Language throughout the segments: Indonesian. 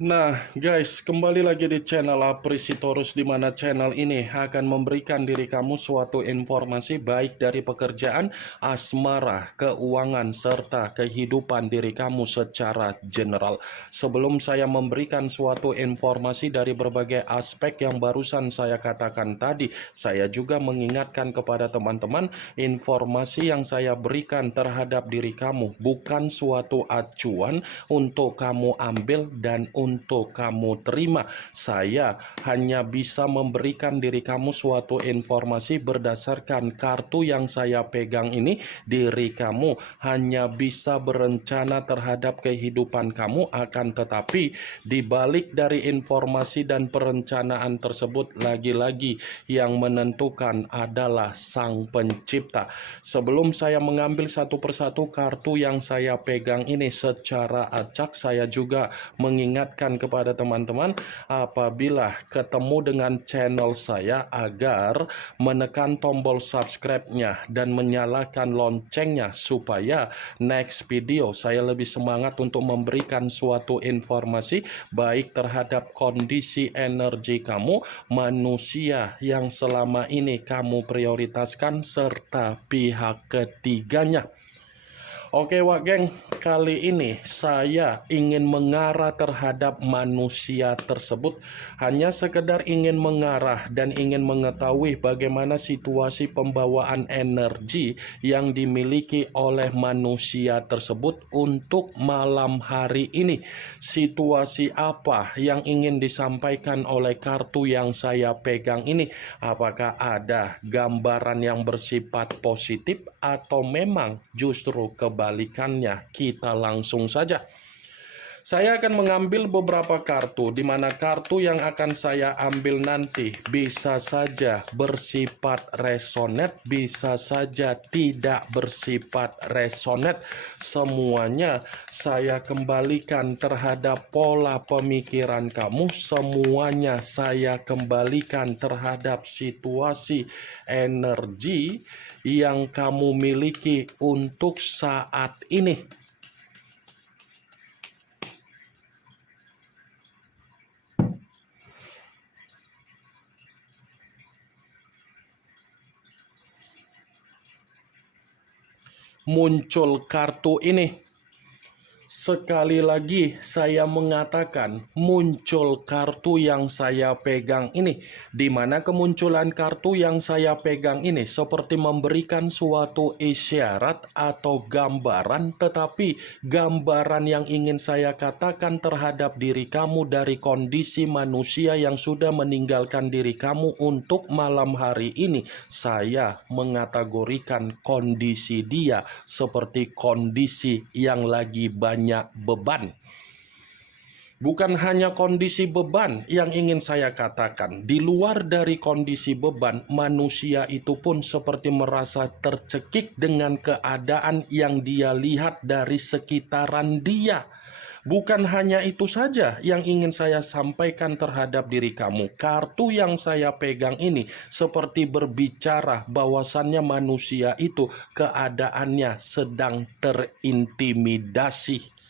Nah guys, kembali lagi di channel Aprisitorus, di mana channel ini akan memberikan diri kamu suatu informasi baik dari pekerjaan, asmara, keuangan, serta kehidupan diri kamu secara general. Sebelum saya memberikan suatu informasi dari berbagai aspek yang barusan saya katakan tadi, saya juga mengingatkan kepada teman-teman, informasi yang saya berikan terhadap diri kamu bukan suatu acuan untuk kamu ambil dan untuk kamu terima. Saya hanya bisa memberikan diri kamu suatu informasi berdasarkan kartu yang saya pegang ini. Diri kamu hanya bisa berencana terhadap kehidupan kamu, akan tetapi dibalik dari informasi dan perencanaan tersebut, lagi-lagi yang menentukan adalah Sang Pencipta. Sebelum saya mengambil satu persatu kartu yang saya pegang ini secara acak, saya juga mengingatkan kepada teman-teman apabila ketemu dengan channel saya agar menekan tombol subscribe-nya dan menyalakan loncengnya supaya next video saya lebih semangat untuk memberikan suatu informasi baik terhadap kondisi energi kamu, manusia yang selama ini kamu prioritaskan, serta pihak ketiganya. Oke Wak Geng, kali ini saya ingin mengarah terhadap manusia tersebut. Hanya sekedar ingin mengarah dan ingin mengetahui bagaimana situasi pembawaan energi yang dimiliki oleh manusia tersebut untuk malam hari ini. Situasi apa yang ingin disampaikan oleh kartu yang saya pegang ini? Apakah ada gambaran yang bersifat positif atau memang justru kebalikannya? Kita langsung saja. Saya akan mengambil beberapa kartu, di mana kartu yang akan saya ambil nanti bisa saja bersifat resonate, bisa saja tidak bersifat resonate. Semuanya saya kembalikan terhadap pola pemikiran kamu, semuanya saya kembalikan terhadap situasi energi yang kamu miliki untuk saat ini. Muncul kartu ini. Sekali lagi saya mengatakan, muncul kartu yang saya pegang ini, di mana kemunculan kartu yang saya pegang ini seperti memberikan suatu isyarat atau gambaran, tetapi gambaran yang ingin saya katakan terhadap diri kamu dari kondisi manusia yang sudah meninggalkan diri kamu untuk malam hari ini, saya mengategorikan kondisi dia seperti kondisi yang lagi banyak beban. Bukan hanya kondisi beban yang ingin saya katakan, di luar dari kondisi beban, manusia itu pun seperti merasa tercekik dengan keadaan yang dia lihat dari sekitaran dia. Bukan hanya itu saja yang ingin saya sampaikan terhadap diri kamu. Kartu yang saya pegang ini seperti berbicara bahwasannya manusia itu keadaannya sedang terintimidasi.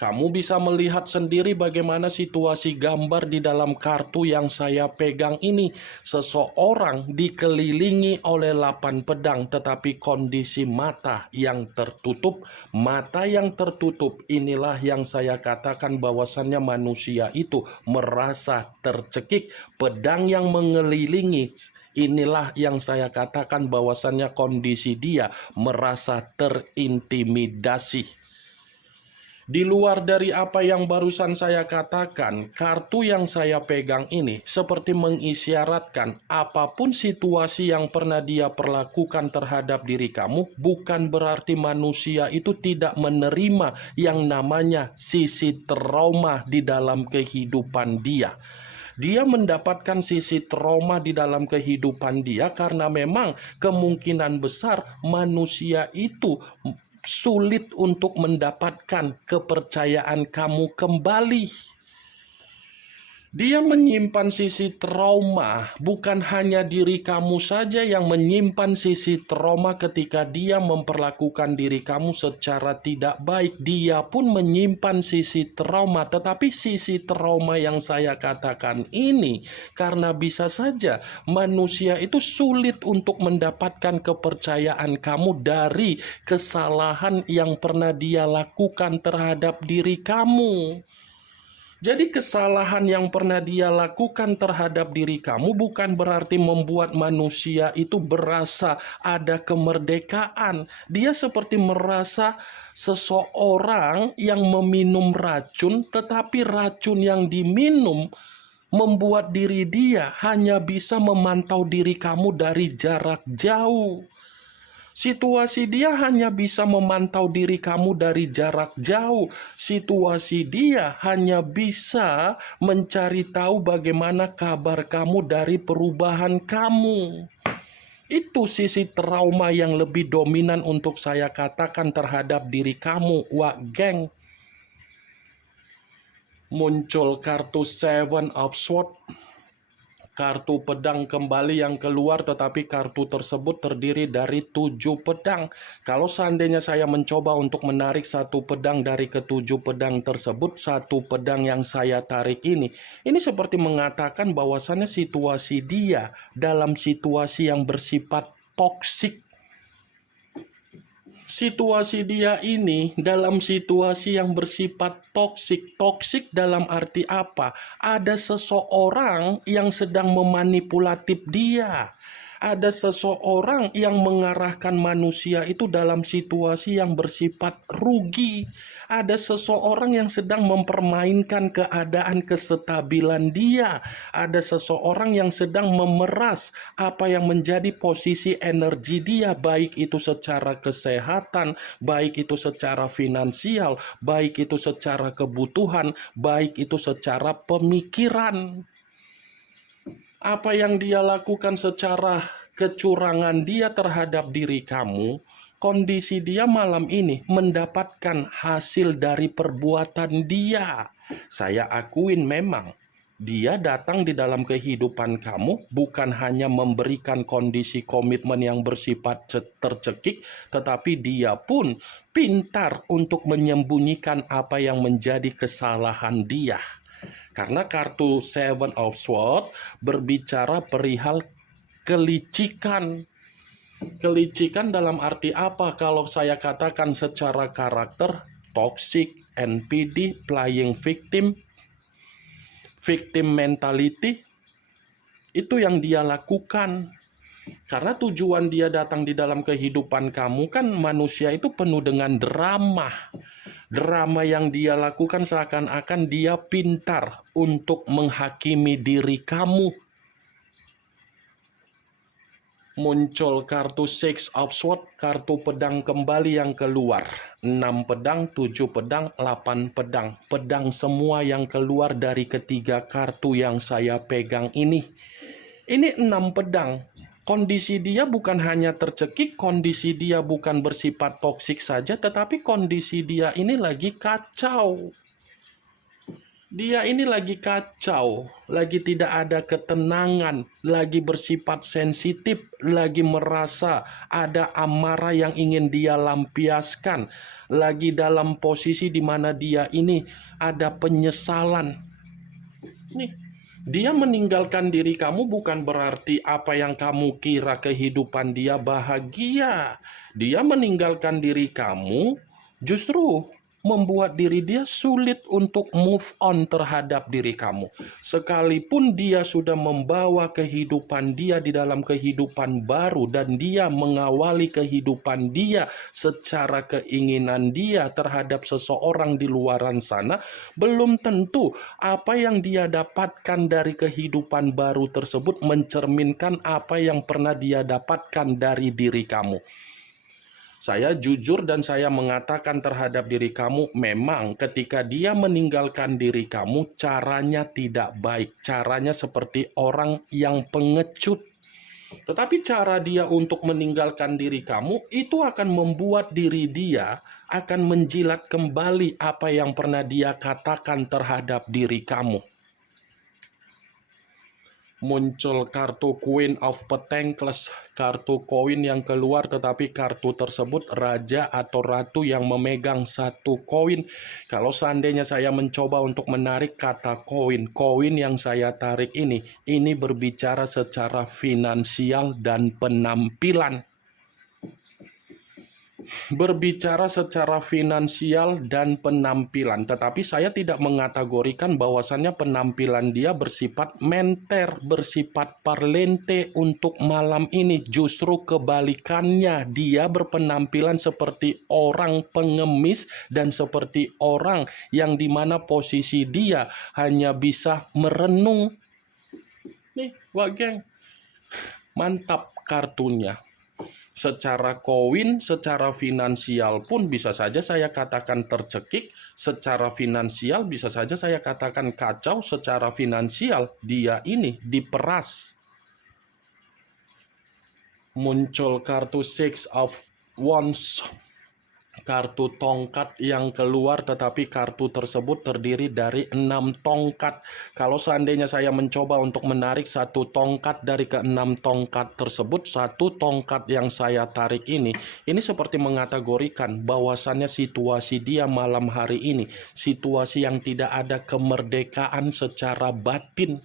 Kamu bisa melihat sendiri bagaimana situasi gambar di dalam kartu yang saya pegang ini. Seseorang dikelilingi oleh 8 pedang, tetapi kondisi mata yang tertutup. Mata yang tertutup inilah yang saya katakan bahwasannya manusia itu merasa tercekik. Pedang yang mengelilingi, inilah yang saya katakan bahwasannya kondisi dia merasa terintimidasi. Di luar dari apa yang barusan saya katakan, kartu yang saya pegang ini seperti mengisyaratkan apapun situasi yang pernah dia perlakukan terhadap diri kamu, bukan berarti manusia itu tidak menerima yang namanya sisi trauma di dalam kehidupan dia. Dia mendapatkan sisi trauma di dalam kehidupan dia karena memang kemungkinan besar manusia itu sulit untuk mendapatkan kepercayaan kamu kembali. Dia menyimpan sisi trauma, bukan hanya diri kamu saja yang menyimpan sisi trauma ketika dia memperlakukan diri kamu secara tidak baik. Dia pun menyimpan sisi trauma, tetapi sisi trauma yang saya katakan ini, karena bisa saja manusia itu sulit untuk mendapatkan kepercayaan kamu dari kesalahan yang pernah dia lakukan terhadap diri kamu. Jadi kesalahan yang pernah dia lakukan terhadap diri kamu bukan berarti membuat manusia itu berasa ada kemerdekaan. Dia seperti merasa seseorang yang meminum racun, tetapi racun yang diminum membuat diri dia hanya bisa memantau diri kamu dari jarak jauh. Situasi dia hanya bisa memantau diri kamu dari jarak jauh. Situasi dia hanya bisa mencari tahu bagaimana kabar kamu dari perubahan kamu. Itu sisi trauma yang lebih dominan untuk saya katakan terhadap diri kamu, wak geng. Muncul kartu Seven of Swords. Kartu pedang kembali yang keluar, tetapi kartu tersebut terdiri dari 7 pedang. Kalau seandainya saya mencoba untuk menarik satu pedang dari ketujuh pedang tersebut, satu pedang yang saya tarik ini seperti mengatakan bahwasannya situasi dia dalam situasi yang bersifat toksik. Situasi dia ini dalam situasi yang bersifat toksik. Toksik dalam arti apa? Ada seseorang yang sedang memanipulatif dia. Ada seseorang yang mengarahkan manusia itu dalam situasi yang bersifat rugi. Ada seseorang yang sedang mempermainkan keadaan kestabilan dia. Ada seseorang yang sedang memeras apa yang menjadi posisi energi dia, baik itu secara kesehatan, baik itu secara finansial, baik itu secara kebutuhan, baik itu secara pemikiran. Apa yang dia lakukan secara kecurangan dia terhadap diri kamu, kondisi dia malam ini mendapatkan hasil dari perbuatan dia. Saya akuin memang dia datang di dalam kehidupan kamu bukan hanya memberikan kondisi komitmen yang bersifat tercekik, tetapi dia pun pintar untuk menyembunyikan apa yang menjadi kesalahan dia. Karena kartu Seven of Swords berbicara perihal kelicikan. Kelicikan dalam arti apa? Kalau saya katakan secara karakter, toxic, NPD, playing victim, victim mentality, itu yang dia lakukan. Karena tujuan dia datang di dalam kehidupan kamu kan manusia itu penuh dengan drama. Drama yang dia lakukan seakan-akan dia pintar untuk menghakimi diri kamu. Muncul kartu Six of Swords, kartu pedang kembali yang keluar. 6 pedang, 7 pedang, 8 pedang. Pedang semua yang keluar dari ketiga kartu yang saya pegang ini. Ini 6 pedang. Kondisi dia bukan hanya tercekik, kondisi dia bukan bersifat toksik saja, tetapi kondisi dia ini lagi kacau. Dia ini lagi kacau, lagi tidak ada ketenangan, lagi bersifat sensitif, lagi merasa ada amarah yang ingin dia lampiaskan, lagi dalam posisi di mana dia ini ada penyesalan. Nih. Dia meninggalkan diri kamu bukan berarti apa yang kamu kira kehidupan dia bahagia. Dia meninggalkan diri kamu justru membuat diri dia sulit untuk move on terhadap diri kamu. Sekalipun dia sudah membawa kehidupan dia di dalam kehidupan baru dan dia mengawali kehidupan dia secara keinginan dia terhadap seseorang di luaran sana, belum tentu apa yang dia dapatkan dari kehidupan baru tersebut mencerminkan apa yang pernah dia dapatkan dari diri kamu. Saya jujur dan saya mengatakan terhadap diri kamu, memang ketika dia meninggalkan diri kamu, caranya tidak baik. Caranya seperti orang yang pengecut. Tetapi cara dia untuk meninggalkan diri kamu, itu akan membuat diri dia akan menjilat kembali apa yang pernah dia katakan terhadap diri kamu. Muncul kartu Queen of Pentacles, kartu koin yang keluar, tetapi kartu tersebut raja atau ratu yang memegang satu koin. Kalau seandainya saya mencoba untuk menarik kata koin, koin yang saya tarik ini berbicara secara finansial dan penampilan. Berbicara secara finansial dan penampilan, tetapi saya tidak mengategorikan bahwasannya penampilan dia bersifat menter, bersifat parlente untuk malam ini. Justru kebalikannya, dia berpenampilan seperti orang pengemis dan seperti orang yang dimana posisi dia hanya bisa merenung. Nih, wah geng, mantap kartunya. Secara koin, secara finansial pun bisa saja saya katakan tercekik, secara finansial bisa saja saya katakan kacau, secara finansial dia ini diperas. Muncul kartu Six of Wands, kartu tongkat yang keluar, tetapi kartu tersebut terdiri dari 6 tongkat. Kalau seandainya saya mencoba untuk menarik satu tongkat dari ke-6 tongkat tersebut, satu tongkat yang saya tarik ini seperti mengategorikan bahwasannya situasi dia malam hari ini, situasi yang tidak ada kemerdekaan secara batin.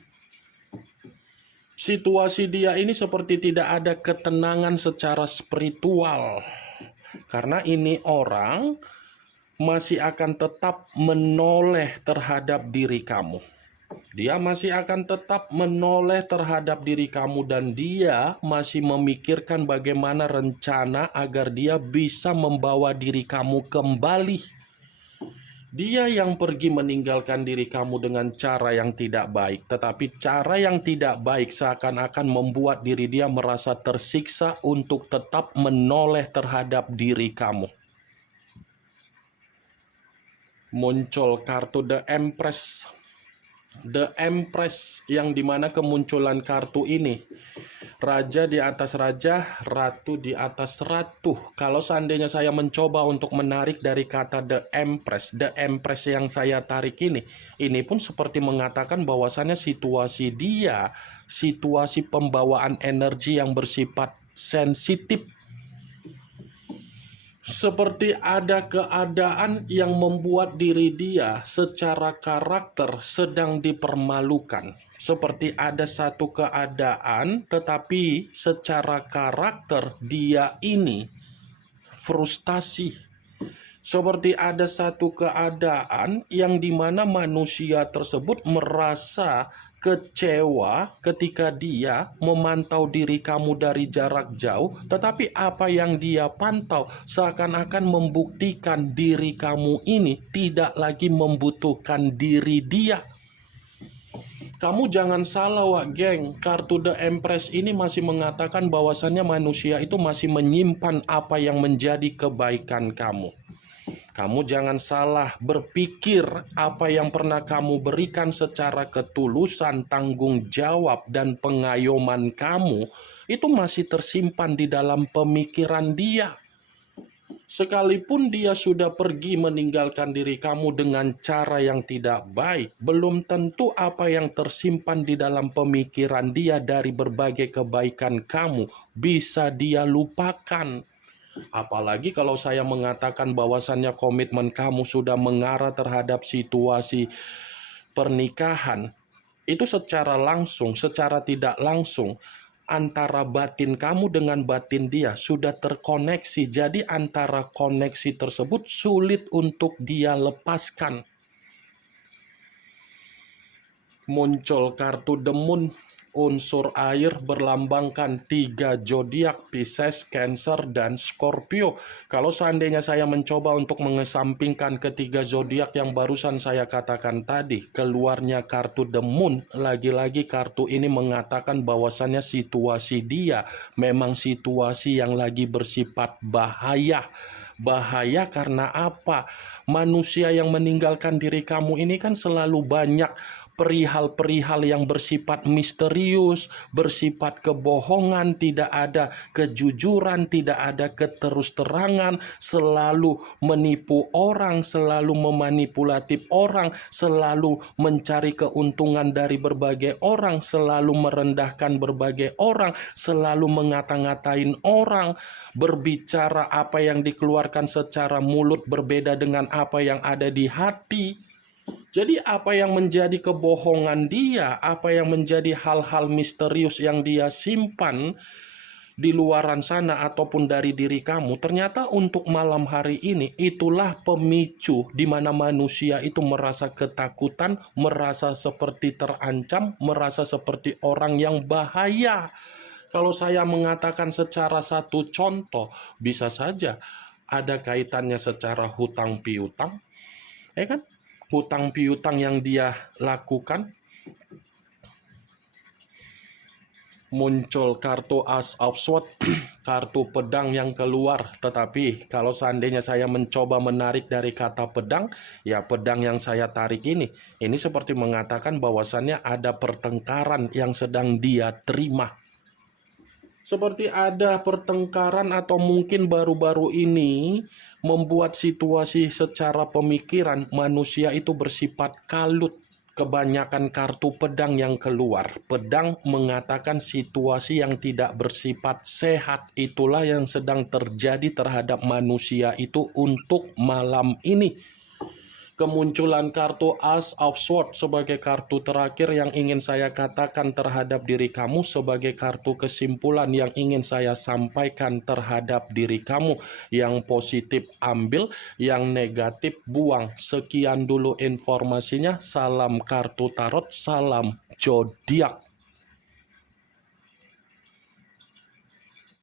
Situasi dia ini seperti tidak ada ketenangan secara spiritual. Karena ini orang masih akan tetap menoleh terhadap diri kamu. Dia masih akan tetap menoleh terhadap diri kamu dan dia masih memikirkan bagaimana rencana agar dia bisa membawa diri kamu kembali. Dia yang pergi meninggalkan diri kamu dengan cara yang tidak baik, tetapi cara yang tidak baik seakan-akan membuat diri dia merasa tersiksa untuk tetap menoleh terhadap diri kamu. Muncul kartu The Empress. The Empress yang dimana kemunculan kartu ini, raja di atas raja, ratu di atas ratu. Kalau seandainya saya mencoba untuk menarik dari kata The Empress yang saya tarik ini pun seperti mengatakan bahwasannya situasi dia, situasi pembawaan energi yang bersifat sensitif. Seperti ada keadaan yang membuat diri dia secara karakter sedang dipermalukan. Seperti ada satu keadaan, tetapi secara karakter dia ini frustasi. Seperti ada satu keadaan yang dimana manusia tersebut merasa kecewa ketika dia memantau diri kamu dari jarak jauh, tetapi apa yang dia pantau seakan-akan membuktikan diri kamu ini tidak lagi membutuhkan diri dia. Kamu jangan salah, wak geng. Kartu The Empress ini masih mengatakan bahwasannya manusia itu masih menyimpan apa yang menjadi kebaikan kamu. Kamu jangan salah berpikir apa yang pernah kamu berikan secara ketulusan, tanggung jawab, dan pengayoman kamu itu masih tersimpan di dalam pemikiran dia. Sekalipun dia sudah pergi meninggalkan diri kamu dengan cara yang tidak baik, belum tentu apa yang tersimpan di dalam pemikiran dia dari berbagai kebaikan kamu bisa dia lupakan. Apalagi kalau saya mengatakan bahwasannya komitmen kamu sudah mengarah terhadap situasi pernikahan, itu secara langsung, secara tidak langsung, antara batin kamu dengan batin dia sudah terkoneksi. Jadi antara koneksi tersebut sulit untuk dia lepaskan. Muncul kartu The Moon, unsur air berlambangkan 3 zodiak, Pisces, Cancer, dan Scorpio. Kalau seandainya saya mencoba untuk mengesampingkan ketiga zodiak yang barusan saya katakan tadi, keluarnya kartu The Moon, lagi-lagi kartu ini mengatakan bahwasannya situasi dia memang situasi yang lagi bersifat bahaya. Bahaya karena apa? Manusia yang meninggalkan diri kamu ini kan selalu banyak perihal-perihal yang bersifat misterius, bersifat kebohongan, tidak ada kejujuran, tidak ada keterus-terangan, selalu menipu orang, selalu memanipulatif orang, selalu mencari keuntungan dari berbagai orang, selalu merendahkan berbagai orang, selalu ngata-ngatain orang, berbicara apa yang dikeluarkan secara mulut berbeda dengan apa yang ada di hati. Jadi apa yang menjadi kebohongan dia, apa yang menjadi hal-hal misterius yang dia simpan di luaran sana ataupun dari diri kamu, ternyata untuk malam hari ini itulah pemicu di mana manusia itu merasa ketakutan, merasa seperti terancam, merasa seperti orang yang bahaya. Kalau saya mengatakan secara satu contoh, bisa saja ada kaitannya secara hutang piutang, ya kan? Hutang piutang yang dia lakukan, muncul kartu As of Swords, kartu pedang yang keluar. Tetapi kalau seandainya saya mencoba menarik dari kata pedang, ya pedang yang saya tarik ini seperti mengatakan bahwasannya ada pertengkaran yang sedang dia terima. Seperti ada pertengkaran atau mungkin baru-baru ini membuat situasi secara pemikiran manusia itu bersifat kalut. Kebanyakan kartu pedang yang keluar. Pedang mengatakan situasi yang tidak bersifat sehat. Itulah yang sedang terjadi terhadap manusia itu untuk malam ini. Kemunculan kartu As of Swords sebagai kartu terakhir yang ingin saya katakan terhadap diri kamu, sebagai kartu kesimpulan yang ingin saya sampaikan terhadap diri kamu. Yang positif ambil, yang negatif buang. Sekian dulu informasinya. Salam kartu tarot, salam zodiak.